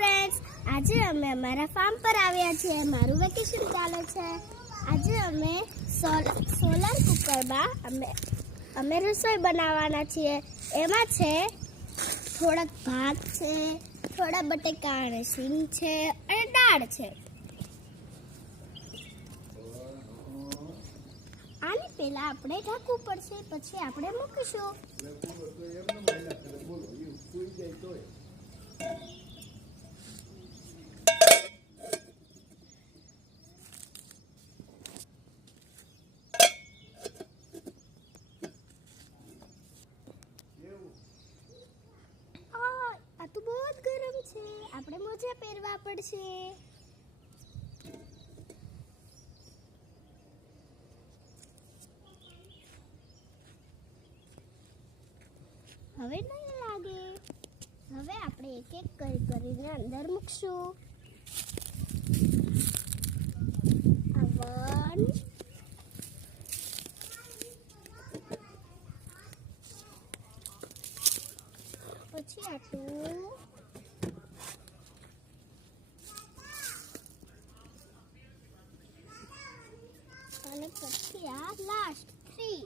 Friends, આજે અમે અમારા ફાર્મ પર આવ્યા છીએ. મારું વેકેશન ચાલે છે. આજે અમે સોલર કુકરમાં અમે રસોઈ બનાવવાના છીએ. એમાં છે થોડાક ભાત છે, થોડા બટેકા અને સીંગ છે અને દાળ છે. આને પહેલા આપણે ઢાંકવું પડશે, પછી આપણે મૂકીશું. આ તો બહુ જ ગરમ છે. આપણે મોજા પહેરવા પડશે. હવે નહીં લાગે. હવે આપણે એક એક કરીને અંદર મૂકશું. આ 1 પછી આ 2 અને પછી આ લાસ્ટ 3.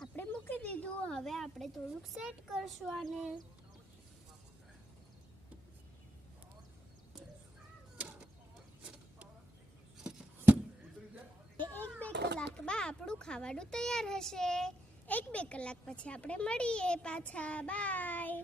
આપણે મૂકી દીધું. હવે આપણે થોડુંક સેટ કરશું આને. એક બે કલાકમાં આપણું ખાવાનું તૈયાર હશે. 1-2 કલાક પછી આપણે મળીએ પાછા. બાય.